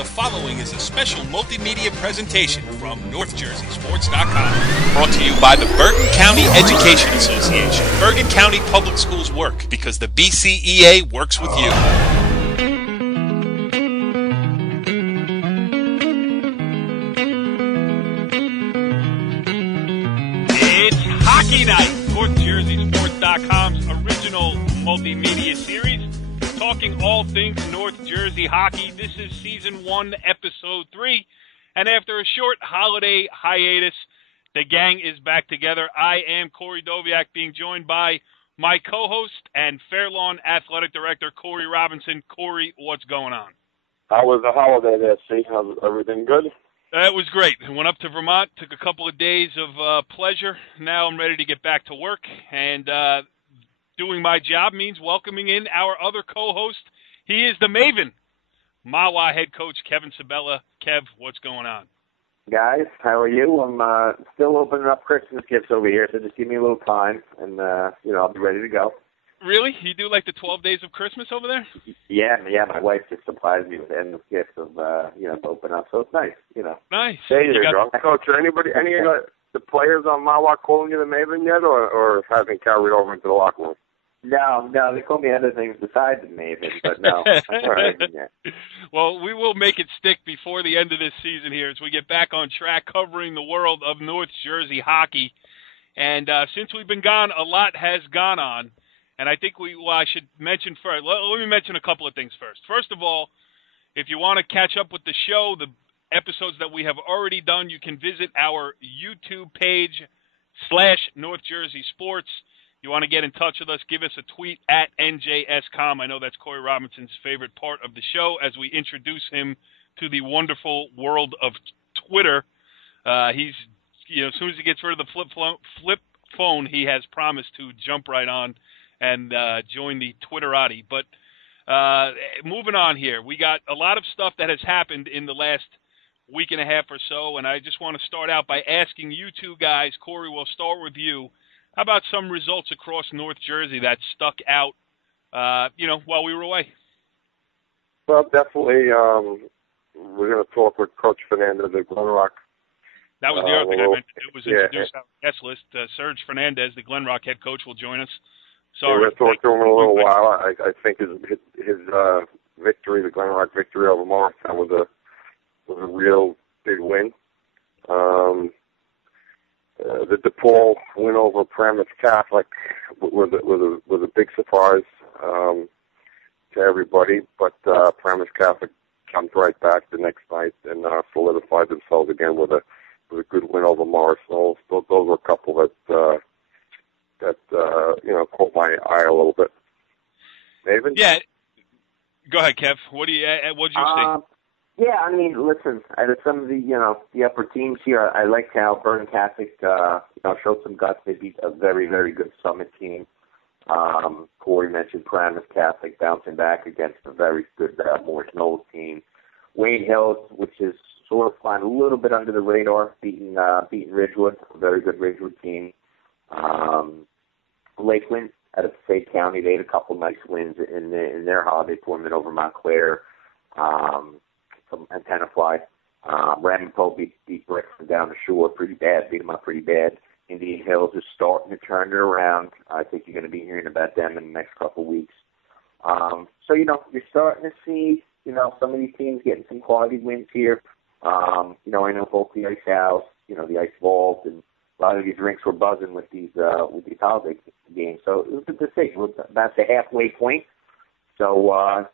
The following is a special multimedia presentation from NorthJerseySports.com. Brought to you by the Bergen County Education Association. Bergen County Public Schools work because the BCEA works with you. It's Hockey Night, NorthJerseySports.com's original multimedia series, talking all things North Jersey hockey. This is Season 1, Episode 3, and after a short holiday hiatus, the gang is back together. I am Cory Doviak, being joined by my co-host and Fairlawn Athletic Director, Cory Robinson. Cory, what's going on? How was the holiday there, Steve? How's everything good? It was great. I went up to Vermont, took a couple of days of pleasure. Now I'm ready to get back to work, and doing my job means welcoming in our other co-host. He is the Maven, Mawa head coach Kevin Sabella. Kev, what's going on? Guys, how are you? I'm still opening up Christmas gifts over here, so just give me a little time, and I'll be ready to go. Really? You do like the 12 days of Christmas over there? Yeah. My wife just supplies me with endless gifts of to open up, so it's nice. Nice. There you go. Coach, are any of the players on Mawa calling you the Maven yet, or hasn't carried over into the locker room? No, they call me other things besides the Maven, but no. All right, yeah. Well, we will make it stick before the end of this season here as we get back on track covering the world of North Jersey hockey. And since we've been gone, a lot has gone on. And I think I should mention first. Let me mention a couple of things first. First of all, if you want to catch up with the show, the episodes that we have already done, you can visit our YouTube page /North Jersey Sports. You want to get in touch with us, give us a tweet at NJSCom. I know that's Cory Robinson's favorite part of the show as we introduce him to the wonderful world of Twitter. He's, as soon as he gets rid of the flip phone, he has promised to jump right on and join the Twitterati. But moving on here, we got a lot of stuff that has happened in the last week and a half or so, and I just want to start out by asking you two guys. Cory, we'll start with you. How about some results across North Jersey that stuck out, while we were away? Well, definitely, we're going to talk with Coach Fernandez at Glen Rock. That was the other thing I mentioned. It was introduced on the guest list. Serge Fernandez, the Glen Rock head coach, will join us. Sorry. We're going to talk to him in a little while. I think his victory, the Glen Rock victory over Morristown, was a real big win. The DePaul win over Paramus Catholic was a big surprise to everybody, but Paramus Catholic jumped right back the next night and solidified themselves again with a good win over Morris. So those were a couple that caught my eye a little bit. Maven? Yeah. Go ahead, Kev. What'd you say? Yeah, I mean, listen, out of some of the upper teams here, I liked how Bergen Catholic, showed some guts. They beat a very, very good Summit team. Cory mentioned Paramus Catholic bouncing back against a very good Morris Knowles team. Wayne Hills, which is sort of flying a little bit under the radar, beating Ridgewood, a very good Ridgewood team. Lakeland out of Passaic County, they had a couple nice wins in their holiday tournament over Montclair. And Tenafly. Ramapo beat Brixton down the shore pretty bad, beat them up pretty bad. Indian Hills is starting to turn it around. I think you're going to be hearing about them in the next couple of weeks. So, you're starting to see, some of these teams getting some quality wins here. I know both the Ice House, the Ice Vault, and a lot of these rinks were buzzing with these holiday games. So it was good to see. It was about the halfway point. So, I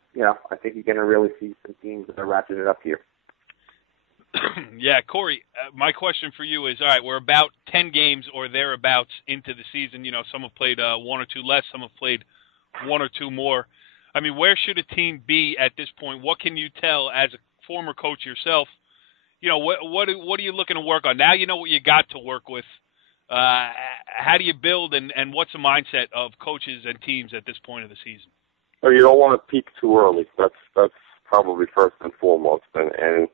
think you're going to really see some teams that are ratcheting it up here. Yeah, Cory, my question for you is, all right, we're about 10 games or thereabouts into the season. Some have played one or two less, some have played one or two more. I mean, where should a team be at this point? What can you tell as a former coach yourself? What are you looking to work on? Now you know what you got to work with. How do you build, and what's the mindset of coaches and teams at this point of the season? Well, you don't want to peak too early. That's probably first and foremost. And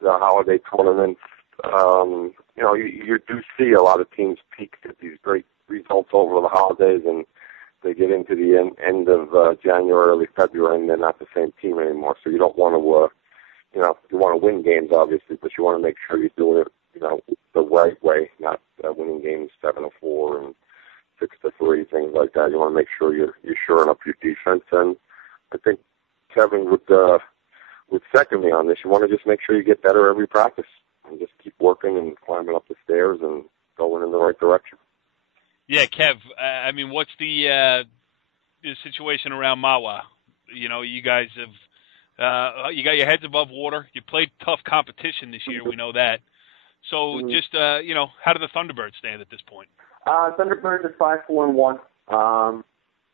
the holiday tournaments, you do see a lot of teams peak at these great results over the holidays, and they get into the end of January, early February, and they're not the same team anymore. So you don't want to you want to win games, obviously, but you want to make sure you're doing it, the right way, not winning games 7-4 and 6-3, things like that. You want to make sure you're shoring up your defense. And I think Kevin would second me on this. You want to just make sure you get better every practice and just keep working and climbing up the stairs and going in the right direction. Yeah, Kev, I mean, what's the situation around Mawa? You guys have you got your heads above water. You played tough competition this year. We know that. So just, how do the Thunderbirds stand at this point? Thunderbirds are 5-4-1.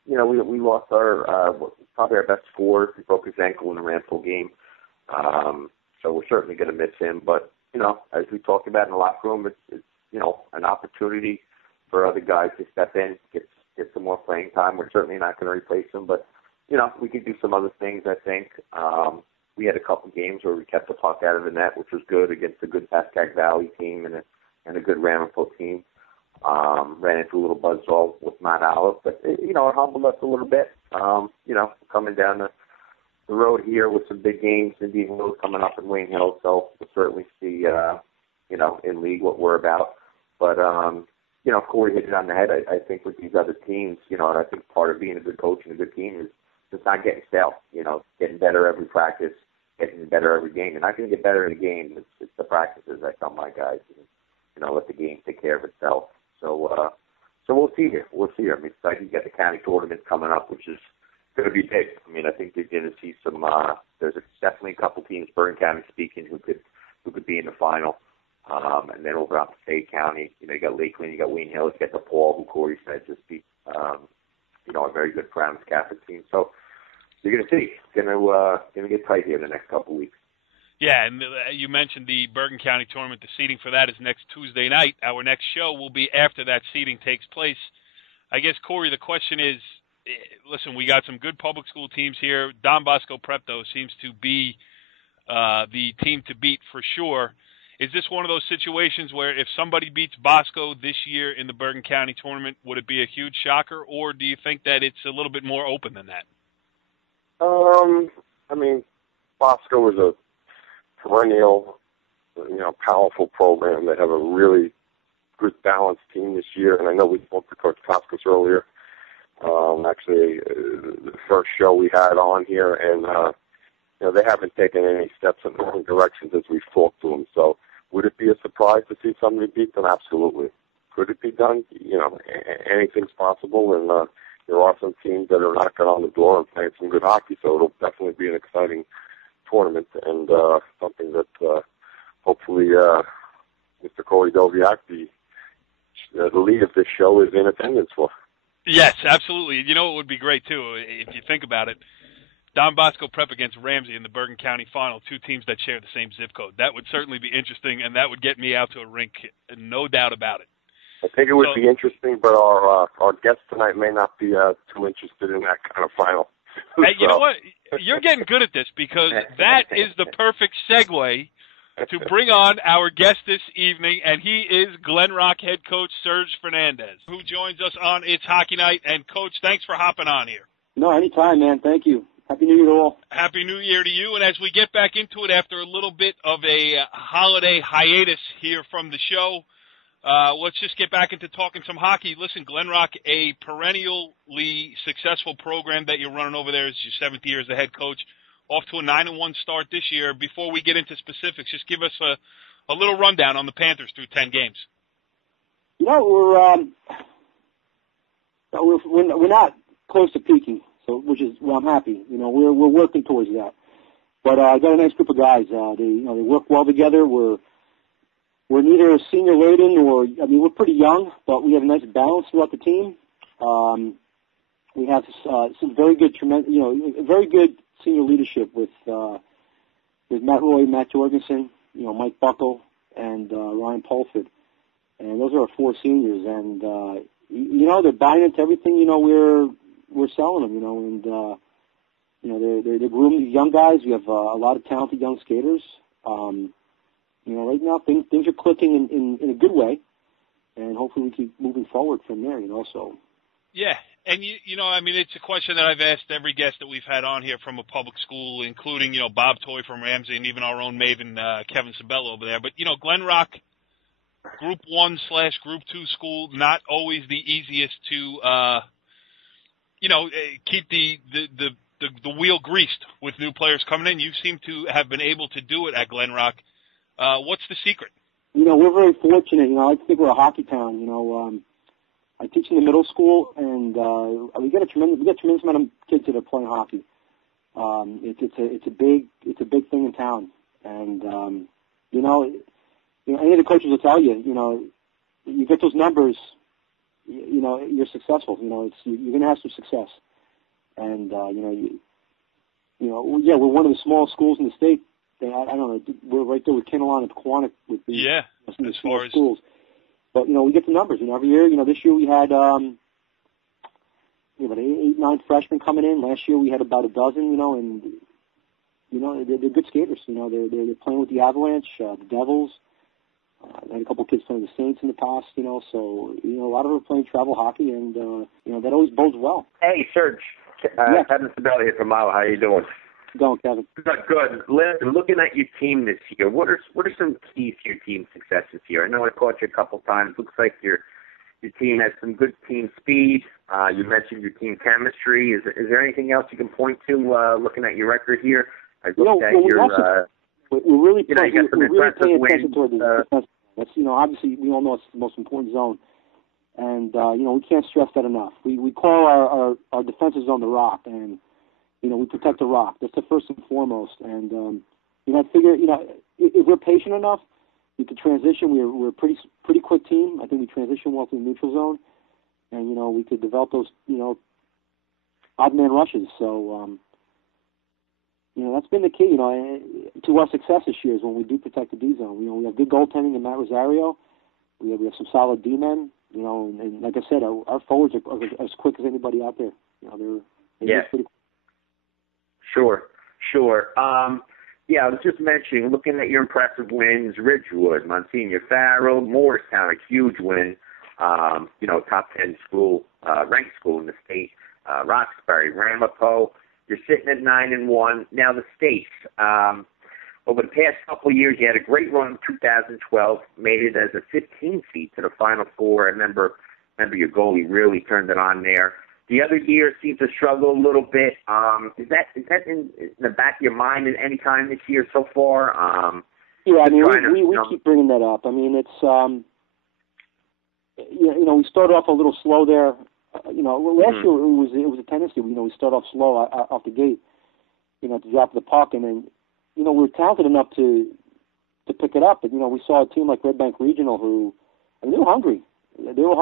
We lost probably our best scorer. He broke his ankle in the Ranful game. So we're certainly going to miss him. But, as we talked about in the locker room, it's an opportunity for other guys to step in, get some more playing time. We're certainly not going to replace him, but, we could do some other things, I think. We had a couple games where we kept the puck out of the net, which was good against a good Pascack Valley team and a good Ramapo team. Ran into a little buzzsaw with Mount Olive, but, it humbled us a little bit. Coming down the road here with some big games, Indian Hills coming up in Wayne Hill, so we'll certainly see, in league what we're about. But, Cory hit it on the head, I think, with these other teams, and I think part of being a good coach and a good team is just not getting stale, getting better every practice, getting better every game. You're not going to get better in a game. It's the practices I tell my guys, and, let the game take care of itself. So we'll see here. I mean, excited to get the county tournament coming up, which is going to be big. I mean, I think they're going to see some. There's definitely a couple teams, Bergen County speaking, who could be in the final. And then over on Passaic County, you got Lakeland, you got Wayne Hills, you got DePaul, who Cory said just beat, a very good Paramus Catholic team. So you're going to see. It's going to get tight here in the next couple of weeks. Yeah, and you mentioned the Bergen County tournament. The seeding for that is next Tuesday night. Our next show will be after that seeding takes place. I guess, Cory, the question is, listen, we got some good public school teams here. Don Bosco Prep, though, seems to be the team to beat for sure. Is this one of those situations where if somebody beats Bosco this year in the Bergen County tournament, would it be a huge shocker, or do you think that it's a little bit more open than that? I mean, Bosco is a perennial, powerful program. They have a really good balanced team this year, and I know we spoke to Coach Koskas earlier. Actually, the first show we had on here, and they haven't taken any steps in the wrong directions as we've talked to them. So, would it be a surprise to see somebody beat them? Absolutely. Could it be done? Anything's possible, and there are some teams that are knocking on the door and playing some good hockey. So it'll definitely be an exciting tournament and something that hopefully Mr. Cory Doviak, the lead of this show, is in attendance for. Yes, absolutely. It would be great, too, if you think about it. Don Bosco Prep against Ramsey in the Bergen County final, two teams that share the same zip code. That would certainly be interesting, and that would get me out to a rink, no doubt about it. I think it would be interesting, but our guest tonight may not be too interested in that kind of final. Hey, you know what? You're getting good at this, because that is the perfect segue to bring on our guest this evening, and he is Glen Rock head coach Serge Fernandez, who joins us on It's Hockey Night. And, Coach, thanks for hopping on here. No, anytime, man. Thank you. Happy New Year to all. Happy New Year to you. And as we get back into it after a little bit of a holiday hiatus here from the show, let's just get back into talking some hockey. Listen, Glen Rock, a perennially successful program that you're running over there. It's your 7th year as the head coach. Off to a 9-1 start this year. Before we get into specifics, just give us a little rundown on the Panthers through 10 games. We're not close to peaking. So, which is, well, I'm happy. We're working towards that. But I got a nice group of guys. They work well together. We're neither senior laden we're pretty young, but we have a nice balance throughout the team. We have some very good, very good senior leadership with Matt Roy, Matt Jorgensen, Mike Buckle, and Ryan Pulford. And those are our 4 seniors. And they're buying into everything. We're selling them, and they're grooming young guys. We have a lot of talented young skaters. Right now things are clicking in a good way, and hopefully we keep moving forward from there. So. Yeah, And, I mean, it's a question that I've asked every guest that we've had on here from a public school, including, Bob Toy from Ramsey and even our own Maven, Kevin Sabella over there. But, Glen Rock, Group 1/Group 2 school, not always the easiest to, keep the wheel greased with new players coming in. You seem to have been able to do it at Glen Rock. What's the secret? We're very fortunate. I think we're a hockey town. I teach in the middle school, and we get a tremendous amount of kids that are playing hockey. It's a big thing in town, and any of the coaches will tell you, you get those numbers, you're successful. You're going to have some success, and we're one of the smallest schools in the state. I don't know, we're right there with Kinnelon and Pequannock with the small schools. But, we get the numbers. Every year, this year we had about 8, 9 freshmen coming in. Last year we had about a dozen, and, they're good skaters. They're playing with the Avalanche, the Devils. I had a couple of kids playing the Saints in the past, so, a lot of them are playing travel hockey, and, that always bodes well. Hey, Serge. Kevin Sabella here from Iowa. How you doing? Going, Kevin. Good. Listen, looking at your team this year, what are some keys to your team's success this year? I know I caught you a couple times. Looks like your team has some good team speed. You mentioned your team chemistry. Is there anything else you can point to looking at your record here? I looked at your. We're really paying attention toward the defense. That's obviously we all know it's the most important zone, and we can't stress that enough. We call our defensive zone the Rock, and we protect the Rock. That's the first and foremost. And I figure if we're patient enough, we can transition. We're a pretty quick team. I think we transition well to the neutral zone, and we could develop those odd man rushes. So that's been the key. To our success this year is when we do protect the D zone. We have good goaltending in Matt Rosario. We have some solid D men. And like I said, our forwards are as quick as anybody out there. They're pretty quick. Sure. I was just mentioning, looking at your impressive wins, Ridgewood, Monsignor Farrell, Morristown, a huge win, top 10 school, ranked school in the state, Roxbury, Ramapo. You're sitting at 9-1. Now the states, over the past couple of years, you had a great run in 2012, made it as a 15 seed to the Final Four. I remember your goalie really turned it on there. The other year seemed to struggle a little bit. Is that in the back of your mind at any time this year so far? We keep bringing that up. I mean, it's we started off a little slow there. Last year it was a tendency. We start off slow off the gate. To drop the puck, and then we're talented enough to pick it up. But we saw a team like Red Bank Regional who, they were hungry. They were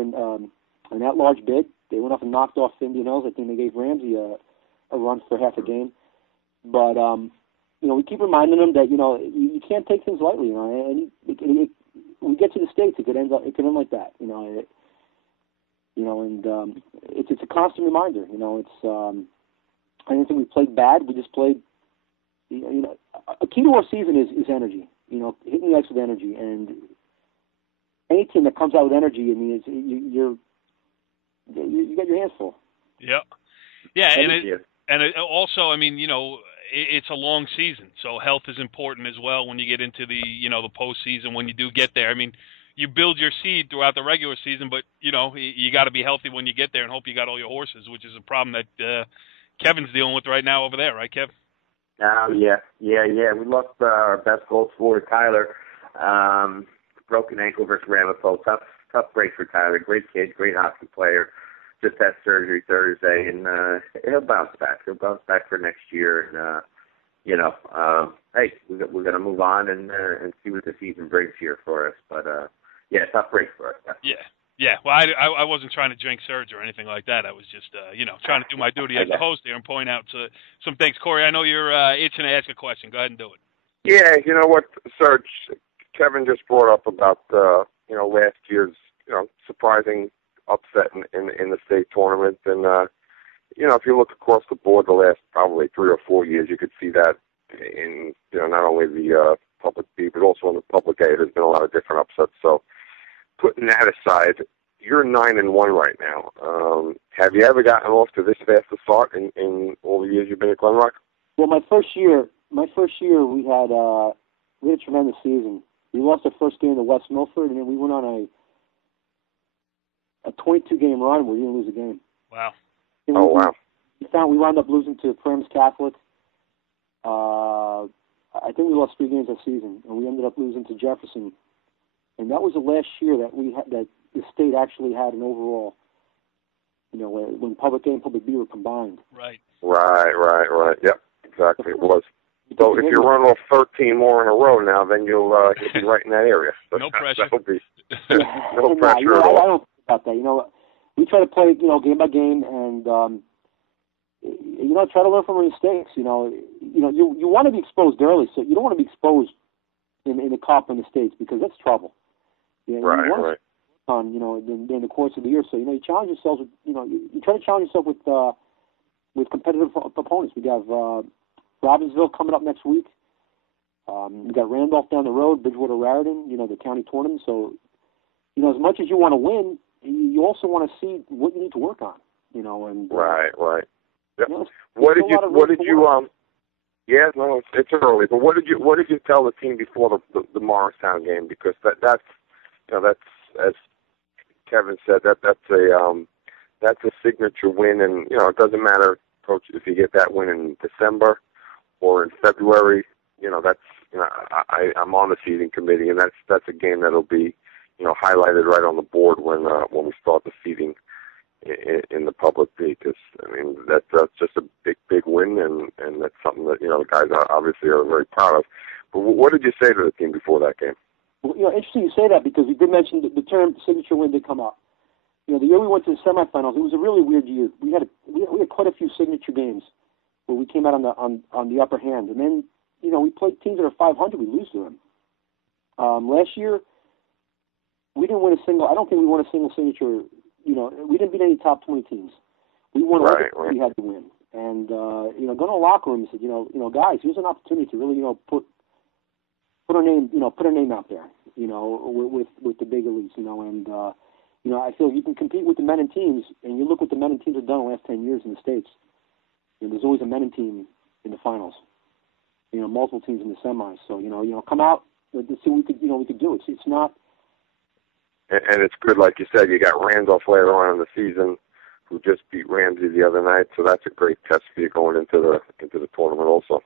in an at-large bid. They went off and knocked off Indian Hills. I think they gave Ramsey a run for half a game. But, we keep reminding them that, you can't take things lightly, and we get to the States, it could end like that, and it's a constant reminder, I don't think we played bad. We just played, a key to our season is energy, hitting the ice with energy, and any team that comes out with energy, you got your hands full. Yeah, and also, it's a long season, so health is important as well when you get into the the postseason. When you do get there, you build your seed throughout the regular season, but you got to be healthy when you get there and hope you got all your horses, which is a problem that Kevin's dealing with right now over there, right, Kev? Oh yeah. We lost our best goal scorer, Tyler. Broken ankle versus Ramapo. Tough break for Tyler. Great kid, great hockey player. Just had surgery Thursday, and he'll bounce back. He'll bounce back for next year. And hey, we're gonna move on and see what the season brings here for us. But tough break for us. Yeah. Well, I wasn't trying to drink Serge or anything like that. I was just trying to do my duty as the host here and point out some things. Corey, I know you're itching to ask a question. Go ahead and do it. Yeah, you know what, Serge? Kevin just brought up about last year's surprising upset in the state tournament, and if you look across the board the last probably 3 or 4 years, you could see that in not only the public B but also in the public A. There's been a lot of different upsets. So putting that aside, you're 9-1 right now. Have you ever gotten off to this fast a start in all the years you've been at Glen Rock? Well, my first year, we had a tremendous season. We lost our first game to West Milford, and then we went on a 22-game run where we didn't lose a game. Wow. Wow. We wound up losing to Prams Catholic. I think we lost 3 games that season, and we ended up losing to Jefferson. And that was the last year that that the state actually had an overall, when Public A and Public B were combined. Right. Yep, exactly. It was. So if you run off 13 more in a row now, then you'll be right in that area. So no pressure. That'll be no pressure at all. I don't think about that. We try to play, game by game, and try to learn from our mistakes. You want to be exposed early, so you don't want to be exposed in the Cup in the States because that's trouble. Right. During the course of the year, so you challenge yourselves. You try to challenge yourself with competitive opponents. We have Robbinsville coming up next week. We got Randolph down the road, Bridgewater Raritan. The county tournament. So, as much as you want to win, you also want to see what you need to work on. Right. Yep. What did you? Yeah, no, it's early. But what did you tell the team before the Morristown game? Because that's as Kevin said, that's a signature win, and it doesn't matter, Coach, if you get that win in December or in February. I'm on the seeding committee, and that's a game that'll be highlighted right on the board when we start the seeding in the public B, because that's just a big win, and that's something that the guys obviously are very proud of. But what did you say to the team before that game? Well, interesting you say that, because you did mention the term signature win did come up. The year we went to the semifinals, it was a really weird year. We had quite a few signature games where we came out on the upper hand, and then we played teams that are 500, we lose to them. Last year, we didn't win a single. I don't think we won a single signature. We didn't beat any top 20 teams. We won all we had to win. And go to the locker room and said, guys, here's an opportunity to really put our name out there. With the big elites. And I feel you can compete with the men and teams, and you look what the men and teams have done the last 10 years in the States. There's always a men and team in the finals. Multiple teams in the semis. So come out and see what we could do. It's not. And it's good, like you said, you got Randolph later on in the season, who just beat Ramsey the other night. So that's a great test for you going into the tournament also.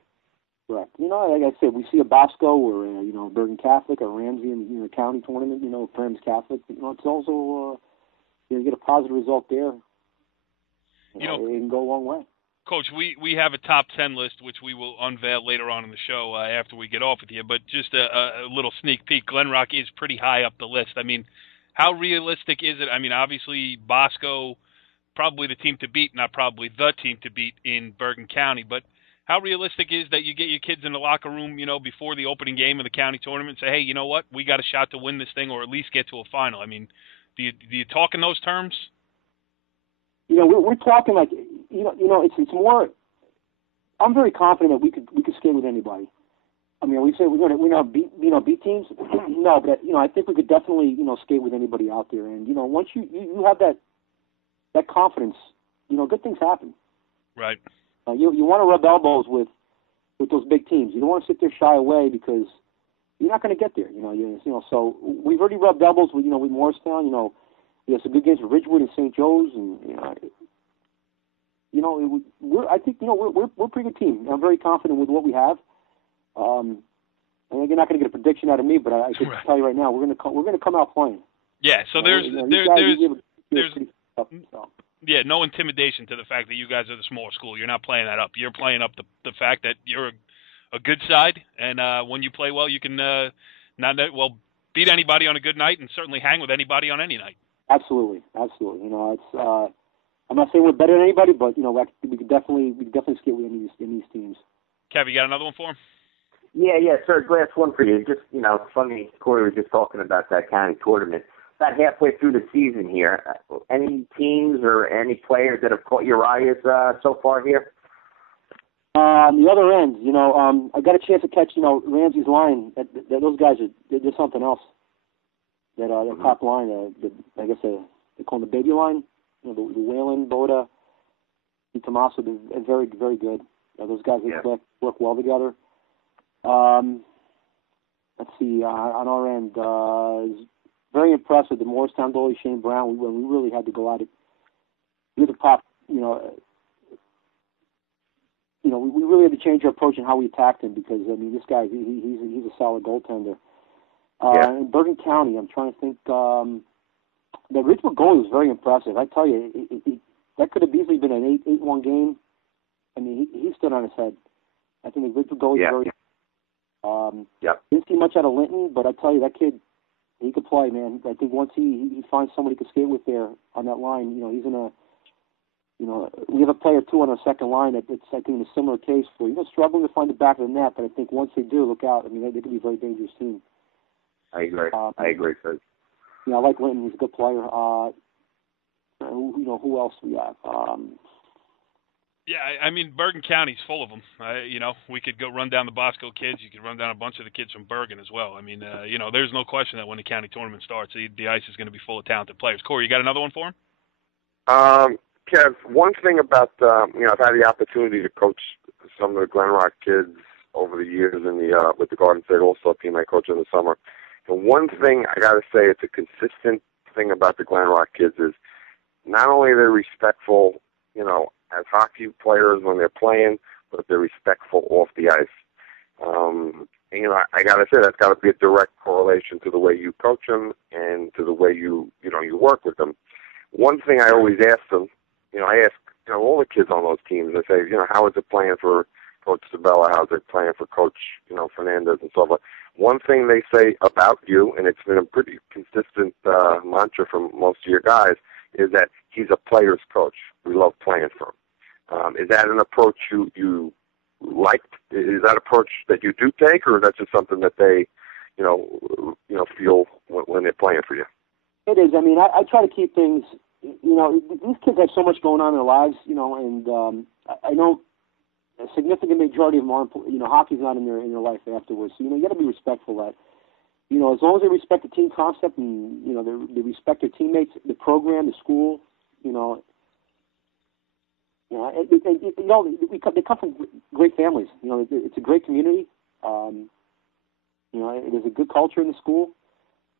Right. Like I said, we see a Bosco or Bergen Catholic or Ramsey in the county tournament. Prams Catholic. It's also you get a positive result there. It can go a long way. Coach, we have a top 10 list, which we will unveil later on in the show after we get off with you. But just a little sneak peek, Glen Rock is pretty high up the list. How realistic is it? Obviously, Bosco, probably the team to beat, not probably the team to beat in Bergen County. But how realistic is that you get your kids in the locker room, before the opening game of the county tournament, and say, hey, you know what, we got a shot to win this thing or at least get to a final? Do you talk in those terms? We're talking like, it's more. I'm very confident that we could skate with anybody. We say we're going to beat teams. No, but I think we could definitely skate with anybody out there. And once you have that confidence, good things happen. Right. You want to rub elbows with those big teams. You don't want to sit there shy away because you're not going to get there. So we've already rubbed elbows with with Morristown. We have some good games with Ridgewood and St. Joe's, and I think we're a pretty good team. I'm very confident with what we have. And you're not going to get a prediction out of me, but I can tell you right now, we're going to come out playing. Yeah. So there's no intimidation to the fact that you guys are the smaller school. You're not playing that up. You're playing up the fact that you're a good side, and when you play well, you can beat anybody on a good night, and certainly hang with anybody on any night. Absolutely. It's I'm not saying we're better than anybody, but we could definitely skate with any of these teams. Kev, you got another one for him? Yeah, sir. Last one for you. Just funny. Cory was just talking about that county tournament. About halfway through the season here, any teams or any players that have caught your eye so far here? The other end, I got a chance to catch, Ramsey's line. Those guys they're something else. That top line, I guess they call them the baby line. You know, the Whalen, Boda, and Tommaso, they're very, very good. Those guys work well together. Let's see, on our end, is very impressed with the Morristown goalie, Shane Brown, when we really had to go at it. We had to pop, we really had to change our approach and how we attacked him because, I mean, this guy, he's a solid goaltender. In Bergen County, I'm trying to think, the Richmond goalie was very impressive. I tell you, that could have easily been an 8-1 game. I mean, he stood on his head. I think the Richmond goalie was very... Didn't see much out of Linton, but I tell you, that kid, he could play, man. I think once he finds somebody he can skate with there on that line, he's in a... we have a player, too, on our second line that's, I think, in a similar case for, struggling to find the back of the net, but I think once they do, look out. I mean, they could be a very dangerous team. I agree, Serge. I like Linton. He's a good player. Who else we have? I mean, Bergen County's full of them. We could go run down the Bosco kids. You could run down a bunch of the kids from Bergen as well. I mean, there's no question that when the county tournament starts, the ice is going to be full of talented players. Cory, you got another one for him? Kev, one thing about, I've had the opportunity to coach some of the Glen Rock kids over the years with the Garden State All-Star team I coach in the summer. And one thing I got to say, it's a consistent thing about the Glen Rock kids is not only are they respectful, as hockey players when they're playing, but they're respectful off the ice. I got to say that's got to be a direct correlation to the way you coach them and to the way you work with them. One thing I always ask them, I ask all the kids on those teams. I say, how is it playing for Coach Sabella? How's it playing for Coach Fernandez and so forth? One thing they say about you, and it's been a pretty consistent mantra from most of your guys, is that he's a player's coach. We love playing for him. Is that an approach you like? Is that approach that you do take, or is that just something that they, feel when they're playing for you? It is. I mean, I try to keep things. These kids have so much going on in their lives, and I know a significant majority of them aren't. Hockey's not in their life afterwards. So you got to be respectful of that. As long as they respect the team concept and they respect their teammates, the program, the school. They come from great families. It's a great community. There's a good culture in the school,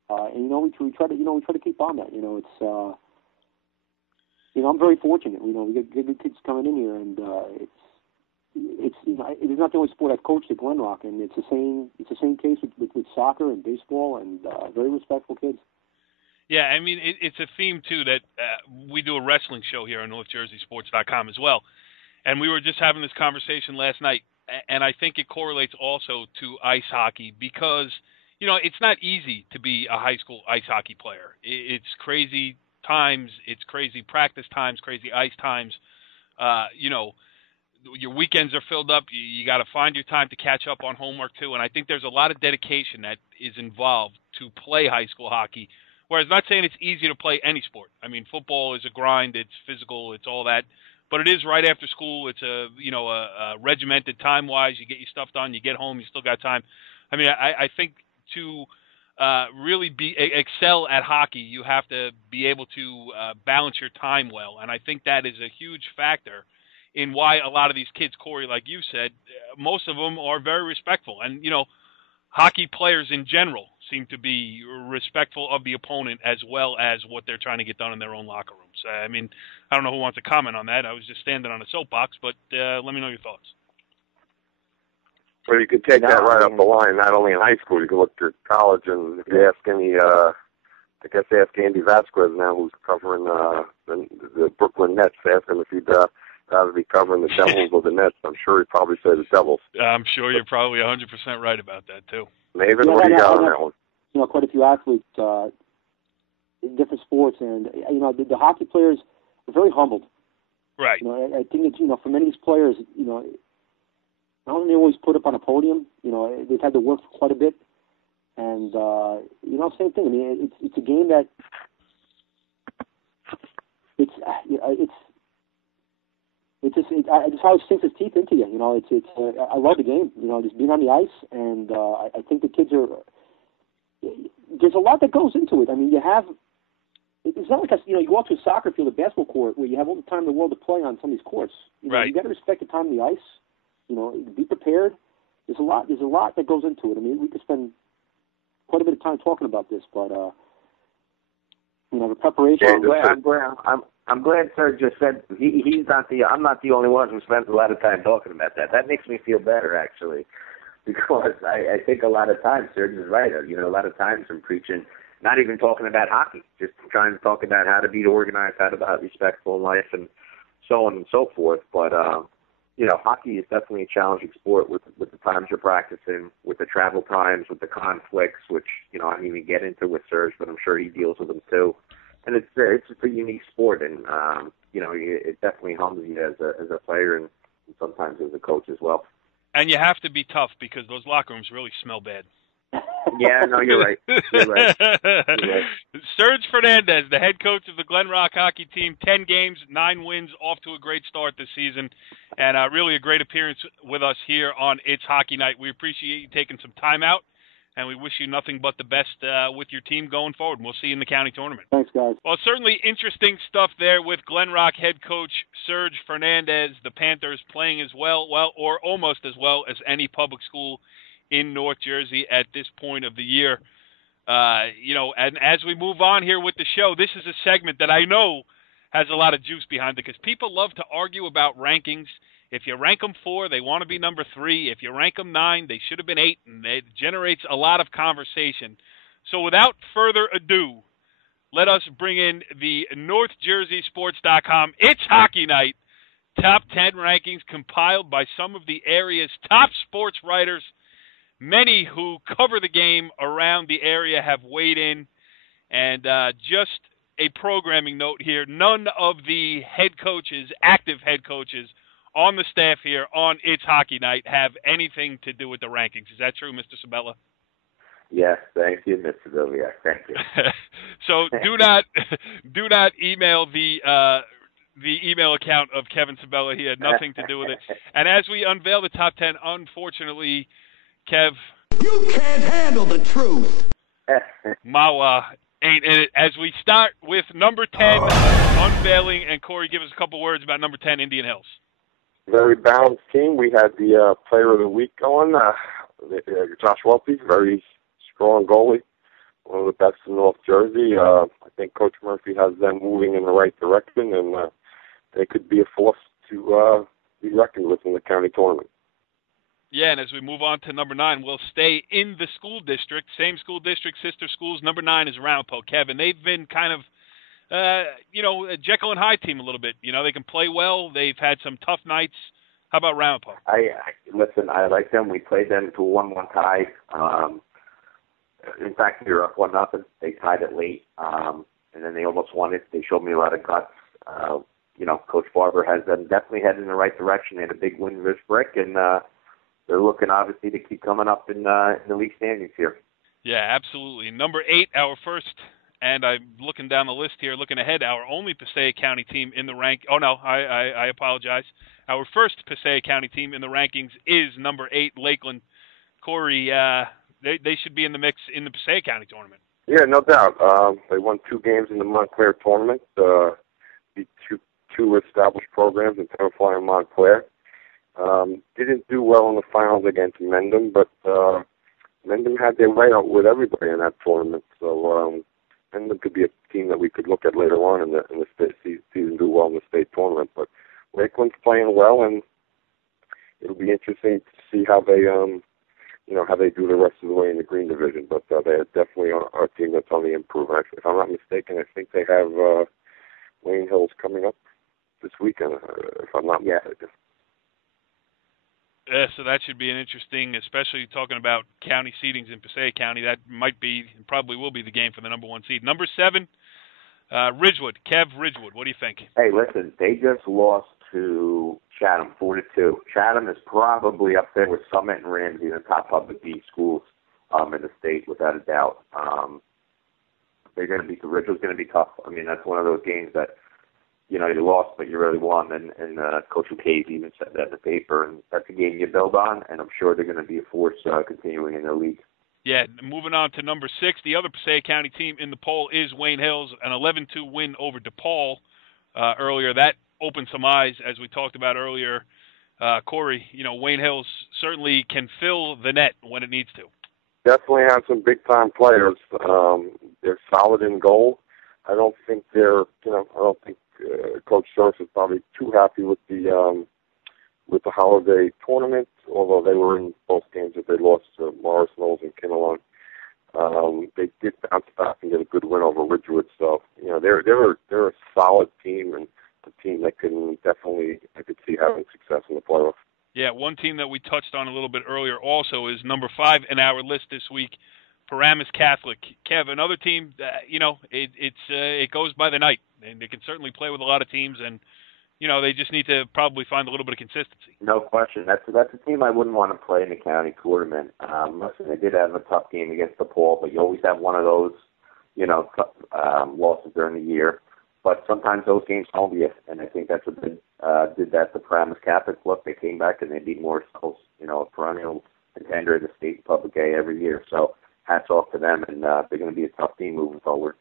and we try to keep on that. It's I'm very fortunate. We get good kids coming in here, and it's not the only sport I've coached at Glen Rock, and it's the same case with soccer and baseball, and very respectful kids. Yeah, I mean, it's a theme, too, that we do a wrestling show here on NorthJerseySports.com as well. And we were just having this conversation last night, and I think it correlates also to ice hockey because, it's not easy to be a high school ice hockey player. It's crazy times, it's crazy practice times, crazy ice times. Your weekends are filled up. You got to find your time to catch up on homework, too. And I think there's a lot of dedication that is involved to play high school hockey. Whereas not saying it's easy to play any sport. I mean, football is a grind. It's physical. It's all that. But it is right after school. It's a regimented time-wise. You get your stuff done. You get home. You still got time. I mean, I think to really excel at hockey, you have to be able to balance your time well. And I think that is a huge factor in why a lot of these kids, Cory, like you said, most of them are very respectful. And, hockey players in general seem to be respectful of the opponent as well as what they're trying to get done in their own locker rooms. I mean, I don't know who wants to comment on that. I was just standing on a soapbox, but let me know your thoughts. Well, you could take that right up the line, not only in high school. You can look to college, and if you ask ask Andy Vasquez now, who's covering the Brooklyn Nets, ask him if he'd rather be covering the Devils or the Nets. I'm sure he'd probably say the Devils. I'm sure you're probably 100% right about that, too. Maven, what do you got on that one? Quite a few athletes in different sports, and, the hockey players are very humbled. Right. I think it's, for many of these players, not only they always put up on a podium, they've had to work quite a bit. And, same thing. I mean, it's a game that it's how it sinks its teeth into you. I love the game. Just being on the ice, and I think the kids are. There's a lot that goes into it. I mean, you have it's not like you go out to a soccer field, a basketball court, where you have all the time in the world to play on some of these courts. Right. You got to respect the time on the ice. Be prepared. There's a lot that goes into it. I mean, we could spend quite a bit of time talking about this, but the preparation. I'm glad Serge just said he's not I'm not the only one who spends a lot of time talking about that. That makes me feel better, actually, because I think a lot of times Serge is right. A lot of times I'm preaching, not even talking about hockey, just trying to talk about how to be organized, how to be respectful in life, and so on and so forth. But hockey is definitely a challenging sport with the times you're practicing, with the travel times, with the conflicts, which I didn't even get into with Serge, but I'm sure he deals with them too. And it's just a unique sport, and it definitely humbles you as a player and sometimes as a coach as well. And you have to be tough because those locker rooms really smell bad. Yeah, no, you're right. You're right. Serge Fernandez, the head coach of the Glen Rock hockey team, 10 games, 9 wins, off to a great start this season, and really a great appearance with us here on It's Hockey Night. We appreciate you taking some time out, and we wish you nothing but the best with your team going forward. We'll see you in the county tournament. Thanks, guys. Well, certainly interesting stuff there with Glen Rock head coach Serge Fernandez. The Panthers playing as well, or almost as well as any public school in North Jersey at this point of the year. And as we move on here with the show, this is a segment that I know has a lot of juice behind it because people love to argue about rankings. If you rank them 4, they want to be number 3. If you rank them 9, they should have been 8, and it generates a lot of conversation. So without further ado, let us bring in the NorthJerseySports.com It's Hockey Night top 10 rankings compiled by some of the area's top sports writers. Many who cover the game around the area have weighed in, and just a programming note here, none of the head coaches, active head coaches, on the staff here on It's Hockey Night have anything to do with the rankings. Is that true, Mr. Sabella? Yes, thank you, Mr. Villiers. Thank you. So do not email the email account of Kevin Sabella. He had nothing to do with it. And as we unveil the top 10, unfortunately, Kev, you can't handle the truth. Mawa ain't in it. As we start with number 10, unveiling, and Cory, give us a couple words about number 10, Indian Hills. Very balanced team. We had the player of the week going, Josh Welty, very strong goalie, one of the best in North Jersey. I think Coach Murphy has them moving in the right direction, and they could be a force to be reckoned with in the county tournament. Yeah, and as we move on to number 9, we'll stay in the school district, same school district, sister schools. Number 9 is Ramapo. Kevin, they've been kind of, a Jekyll and Hyde team a little bit. They can play well. They've had some tough nights. How about Ramapo? Listen, I like them. We played them to a 1-1 tie. In fact, we were up 1-0. They tied it late, and then they almost won it. They showed me a lot of guts. Coach Barber has them definitely headed in the right direction. They had a big win this brick, and they're looking, obviously, to keep coming up in the league standings here. Yeah, absolutely. Number 8, our first, and I'm looking down the list here, looking ahead, our only Passaic County team in the rank. Oh, no, I apologize. Our first Passaic County team in the rankings is number 8, Lakeland. Cory, they should be in the mix in the Passaic County tournament. Yeah, no doubt. They won 2 games in the Montclair tournament, beat two established programs in Tenafly and Montclair. Didn't do well in the finals against Mendham, but Mendham had their way out with everybody in that tournament. So Mendham could be a team that we could look at later on in the state season, do well in the state tournament. But Lakeland's playing well, and it'll be interesting to see how they how they do the rest of the way in the Green Division. But they definitely are a team that's on the improve. Actually, if I'm not mistaken, I think they have Wayne Hills coming up this weekend. If I'm not mistaken. So that should be an interesting, especially talking about county seedings in Passaic County. That might be, probably will be the game for the number 1 seed. Number 7, Ridgewood. Kev, Ridgewood. What do you think? Hey, listen, they just lost to Chatham 4-2. Chatham is probably up there with Summit and Ramsey, the top public B schools in the state, without a doubt. They're going to be, Ridgewood's going to be tough. I mean, that's one of those games that, you lost, but you really won. And Coach O'Cave even said that in the paper. And that's a game you build on, and I'm sure they're going to be a force continuing in their league. Yeah, moving on to number 6, the other Passaic County team in the poll is Wayne Hills, an 11-2 win over DePaul earlier. That opened some eyes, as we talked about earlier. Cory, Wayne Hills certainly can fill the net when it needs to. Definitely have some big-time players. They're solid in goal. I don't think Coach Serge is probably too happy with the holiday tournament, although they were in both games that they lost to Morris Knowles and Kinnelon. They did bounce back and get a good win over Ridgewood. So, they're a solid team and a team that I could see having success in the playoffs. Yeah, one team that we touched on a little bit earlier also is number 5 in our list this week, Paramus Catholic. Kev, another team that, it goes by the night, and they can certainly play with a lot of teams, and they just need to probably find a little bit of consistency. No question. That's a team I wouldn't want to play in the county tournament. Listen, they did have a tough game against DePaul, but you always have one of those, losses during the year. But sometimes those games home you, and I think that's what did that to Paramus Catholic. Look, they came back and they beat Morris Knowles, a perennial contender in the state Public A every year. So hats off to them, and they're going to be a tough team moving forward.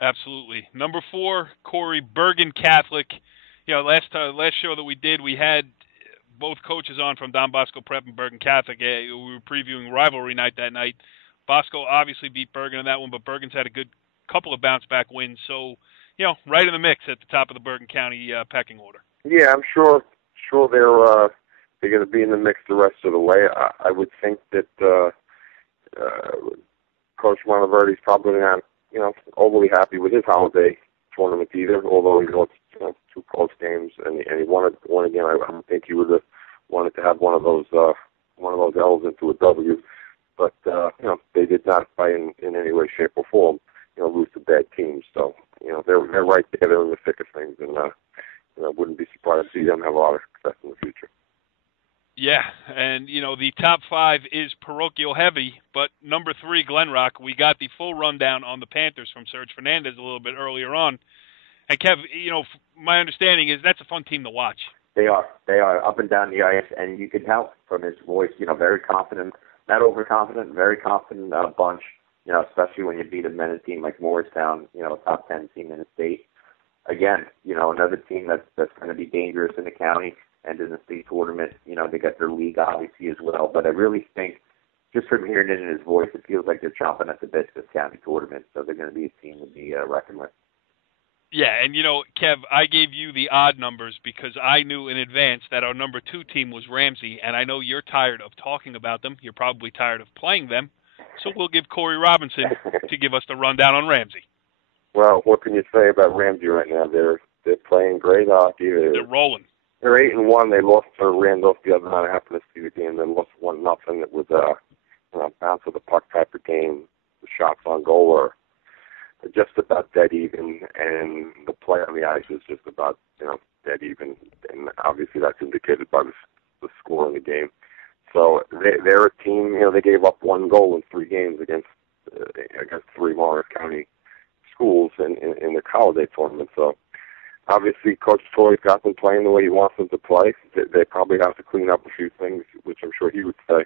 Absolutely. Number 4, Cory, Bergen Catholic. Last show that we did, we had both coaches on from Don Bosco Prep and Bergen Catholic. We were previewing rivalry night that night. Bosco obviously beat Bergen in that one, but Bergen's had a good couple of bounce-back wins. So, right in the mix at the top of the Bergen County pecking order. Yeah, I'm sure they're going to be in the mix the rest of the way. I would think that Coach Monteverde's probably not overly happy with his holiday tournament either, although he lost 2 close games and he wanted one again. I don't think he would have wanted to have one of those L's into a W, but they did not by in any way, shape, or form lose to bad teams. So they're right there. They're in the thick of things, and wouldn't be surprised to see them have a lot of success in the future. Yeah, and, the top 5 is parochial heavy, but number 3, Glen Rock, we got the full rundown on the Panthers from Serge Fernandez a little bit earlier on. And, Kev, my understanding is that's a fun team to watch. They are up and down the ice, and you can tell from his voice, very confident, not overconfident, very confident bunch, especially when you beat a men's team like Morristown, top 10 team in the state. Again, another team that's going to be dangerous in the county and in the state tournament. They got their league obviously as well, but I really think just from hearing it in his voice, it feels like they're chomping at the bit this county tournament, so they're going to be a team to be reckoned with. Yeah, and Kev, I gave you the odd numbers because I knew in advance that our number 2 team was Ramsey, and I know you're tired of talking about them. You're probably tired of playing them, so we'll give Cory Robinson to give us the rundown on Ramsey. Well, what can you say about Ramsey right now? They're playing great hockey. They're rolling. They're 8-1. They lost to Randolph the other night. I happened to see the game. They lost 1-0. It was a bounce of the puck type of game. The shots on goal were just about dead even, and the play on the ice was just about dead even. And obviously that's indicated by the score in the game. So they're a team. They gave up 1 goal in 3 games against 3 Morris County schools in the holiday tournament. So obviously Coach Toy's got them playing the way he wants them to play. They probably have to clean up a few things, which I'm sure he would say.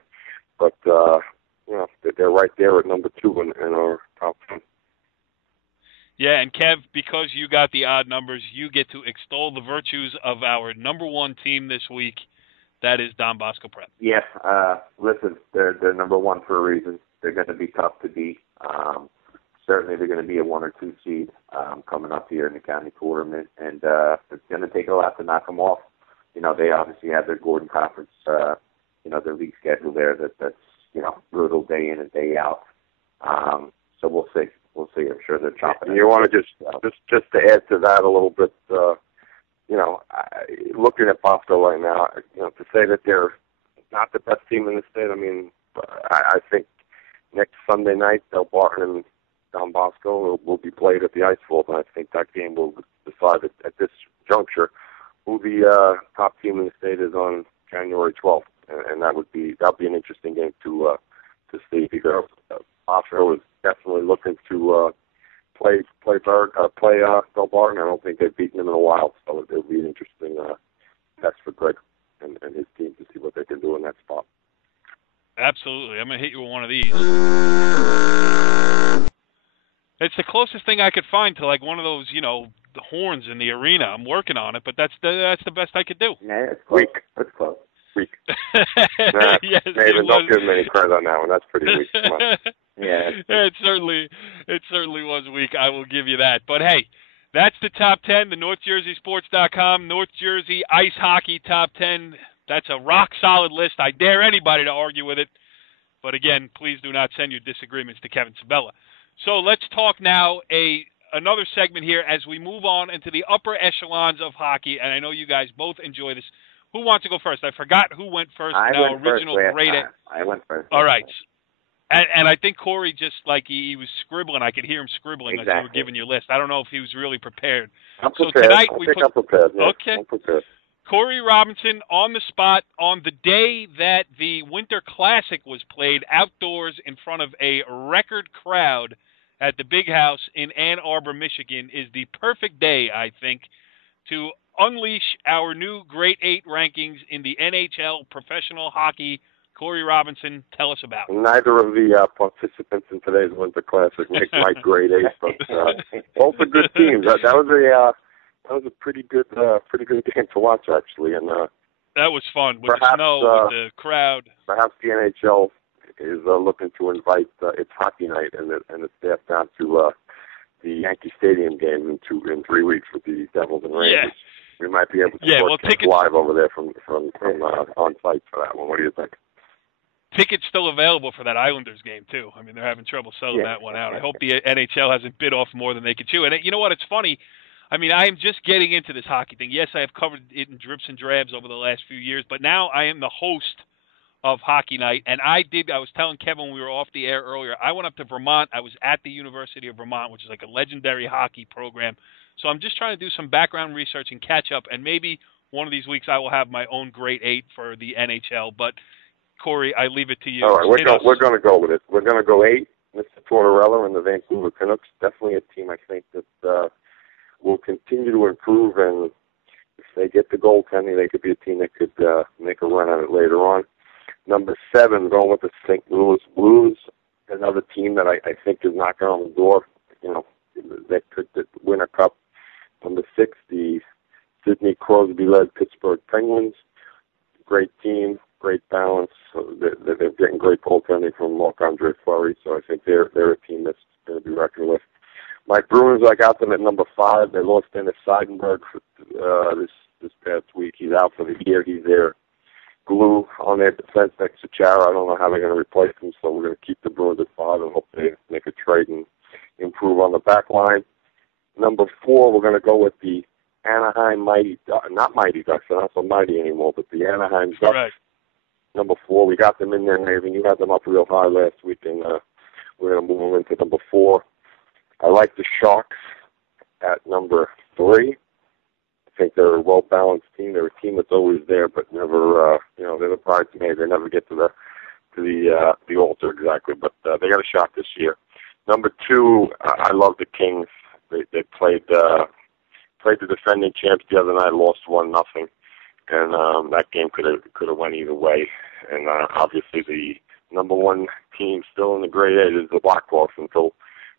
But they're right there at number 2 in our top 10. Yeah, and Kev, because you got the odd numbers, you get to extol the virtues of our number 1 team this week. That is Don Bosco Prep. Yeah, listen, they're number 1 for a reason. They're going to be tough to beat. Certainly they're going to be a 1 or 2 seed coming up here in the county tournament, and it's going to take a lot to knock them off. They obviously have their Gordon Conference, their league schedule there that's brutal day in and day out. So we'll see. I'm sure they're chopping. And you want to just to add to that a little bit, looking at Bosco right now, to say that they're not the best team in the state. I mean, I think next Sunday night, Del Barton and Don Bosco will be played at the Ice Vault, and I think that game will decide at this juncture who the top team in the state is on January 12th, and that'll be an interesting game to see, because Bosco is definitely looking to play Del Barton. I don't think they've beaten him in a while, so it'll be an interesting test for Greg and his team to see what they can do in that spot. Absolutely. I'm going to hit you with one of these. It's the closest thing I could find to like one of those, the horns in the arena. I'm working on it, but that's the best I could do. Yeah, it's close. Weak. That's close. Weak. Yes, Maven, don't give him any credit on that one. That's pretty weak. Come on. Yeah. It certainly was weak. I will give you that. But hey, that's the top 10, the NorthJerseySports.com, North Jersey Ice Hockey Top 10. That's a rock-solid list. I dare anybody to argue with it. But again, please do not send your disagreements to Kevin Sabella. So let's talk now another segment here as we move on into the upper echelons of hockey. And I know you guys both enjoy this. Who wants to go first? I forgot who went first. I went first. I went first. All right. And I think Cory just he was scribbling. I could hear him scribbling as you were giving your list. I don't know if he was really prepared. I'm prepared. So tonight I'm prepared. Yeah. Okay. I'm prepared. Cory Robinson on the spot on the day that the Winter Classic was played outdoors in front of a record crowd at the Big House in Ann Arbor, Michigan, is the perfect day, I think, to unleash our new Grade 8 rankings in the NHL professional hockey. Cory Robinson, tell us about it. Neither of the participants in today's Winter Classic make my Grade 8, but both are good teams. That was a pretty good game to watch, actually, and that was fun with the snow, with the crowd. Perhaps the NHL is looking to invite its hockey night and its staff down to the Yankee Stadium game in 3 weeks with the Devils and Rangers. Yeah. We might be able to tickets live over there from on site for that one. What do you think? Tickets still available for that Islanders game too. I mean, they're having trouble selling that one out. I hope the NHL hasn't bit off more than they could chew. And you know what? It's funny. I mean, I am just getting into this hockey thing. Yes, I have covered it in drips and drabs over the last few years, but now I am the host of Hockey Night. And I was telling Kevin when we were off the air earlier, I went up to Vermont. I was at the University of Vermont, which is like a legendary hockey program. So I'm just trying to do some background research and catch up. And maybe one of these weeks I will have my own Grade 8 for the NHL. But, Cory, I leave it to you. All right, we're going to go with it. We're going to go 8, Mr. Tortorella and the Vancouver Canucks. Definitely a team I think that will continue to improve, and if they get the goaltending, they could be a team that could make a run at it later on. Number 7, going with the St. Louis Blues, another team that I think is knocking on the door, that could win a cup. Number 6, the Sidney Crosby-led Pittsburgh Penguins. Great team, great balance. They're getting great goaltending from Marc-Andre Fleury, so I think they're a team that's going to be reckoned with. My Bruins, I got them at number 5. They lost Dennis Seidenberg this past week. He's out for the year. He's their glue on their defense next to Chara. I don't know how they're going to replace him, so we're going to keep the Bruins at 5 and hope they make a trade and improve on the back line. Number 4, we're going to go with the Anaheim not Mighty Ducks. They're not so mighty anymore, but the Anaheim Ducks. Right. Number 4, we got them in there, Maven. You had them up real high last week, and we're going to move them into number 4. I like the Sharks at number 3. I think they're a well-balanced team. They're a team that's always there, but never, they're the bridesmaid. They never get to the altar exactly, but they got a shot this year. Number 2, I love the Kings. They played the defending champs the other night, lost 1-0, and that game could have went either way. And obviously, the number 1 team still in the Grade 8 is the Blackhawks until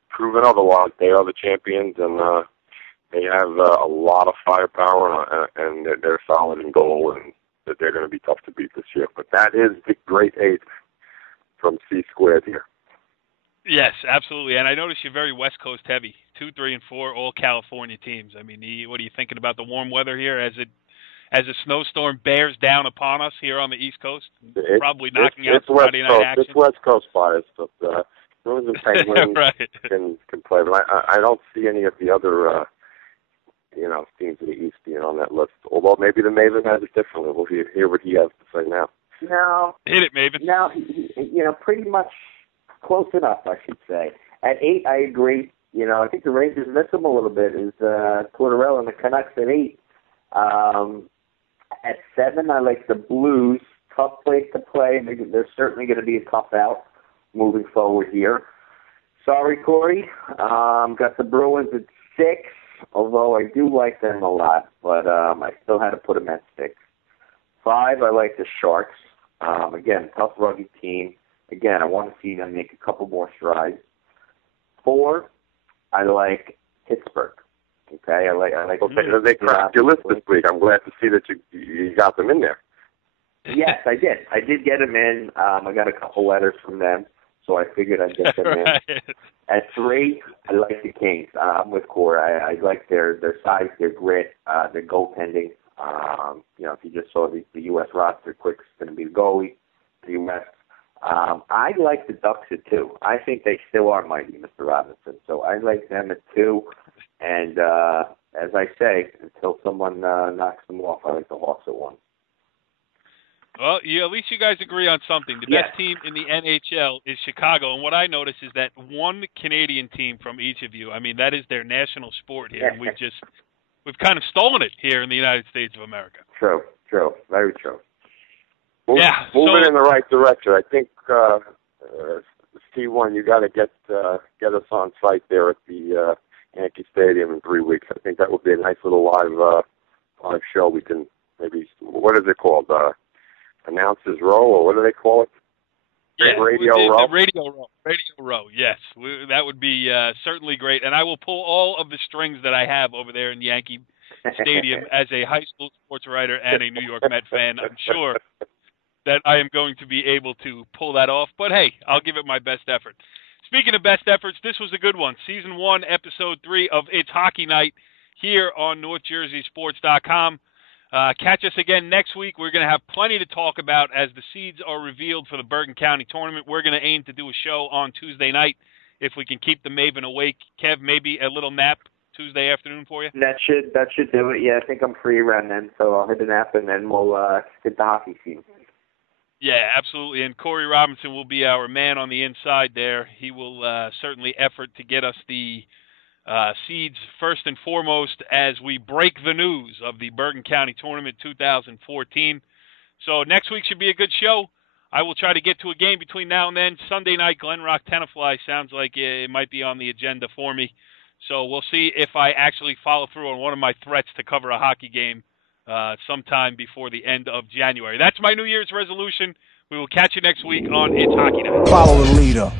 proven otherwise. They are the champions, and they have a lot of firepower, and they're solid in goal, and that they're going to be tough to beat this year. But that is the Grade 8 from C Squared here. Yes, absolutely. And I notice you're very West Coast heavy. 2, 3, and 4, all California teams. I mean, what are you thinking about the warm weather here as a snowstorm bears down upon us here on the East Coast? Probably knocking out Friday night action. It's West Coast bias, but Bruins and Penguins right. can play. But I don't see any of the other teams in the East being on that list. Although maybe the Maven has it differently. We'll hear what he has to say now. No. Hit it, Maven. No, pretty much close enough, I should say. At 8, I agree. I think the Rangers miss them a little bit. Is Tortorella and the Canucks at 8. At 7, I like the Blues. Tough place to play. They're certainly going to be a tough out moving forward here. Sorry, Cory. Got the Bruins at 6, although I do like them a lot, but I still had to put them at 6. 5, I like the Sharks. Again, tough, rugged team. Again, I want to see them make a couple more strides. 4, I like Pittsburgh. Okay, I like. Okay, they cracked your list this week. I'm glad to see that you got them in there. Yes, I did. I did get them in. I got a couple letters from them, so I figured I'd get them right. in. At 3, I like the Kings. I'm with Cory. I like their size, their grit, their goaltending. If you just saw the U.S. roster, Quick's going to be the goalie. The U.S. I like the Ducks at 2. I think they still are mighty, Mr. Robinson. So I like them at 2. And as I say, until someone knocks them off, I like the Hawks at 1. Well, at least you guys agree on something. The best team in the NHL is Chicago, and what I notice is that one Canadian team from each of you. I mean, that is their national sport here, and we've kind of stolen it here in the United States of America. True, very true. Moving in the right direction. I think C1, you got to get us on site there at the Yankee Stadium in 3 weeks. I think that would be a nice little live show. We can maybe, what is it called? Announcers Row, or what do they call it? Yeah, Radio Row. Radio Row. Yes, that would be certainly great. And I will pull all of the strings that I have over there in Yankee Stadium as a high school sports writer and a New York Met fan. I'm sure that I am going to be able to pull that off. But hey, I'll give it my best effort. Speaking of best efforts, this was a good one. Season 1, Episode 3 of It's Hockey Night here on NorthJerseySports.com. Catch us again next week. We're going to have plenty to talk about as the seeds are revealed for the Bergen County tournament. We're going to aim to do a show on Tuesday night if we can keep the Maven awake. Kev, maybe a little nap Tuesday afternoon for you? That should do it. Yeah, I think I'm free around then, so I'll hit a nap and then we'll hit the hockey scene. Yeah, absolutely. And Cory Robinson will be our man on the inside there. He will certainly effort to get us the seeds first and foremost as we break the news of the Bergen County Tournament 2014. So next week should be a good show. I will try to get to a game between now and then. Sunday night, Glen Rock Tenafly sounds like it might be on the agenda for me. So we'll see if I actually follow through on one of my threats to cover a hockey game sometime before the end of January. That's my New Year's resolution. We will catch you next week on It's Hockey Night. Follow the leader.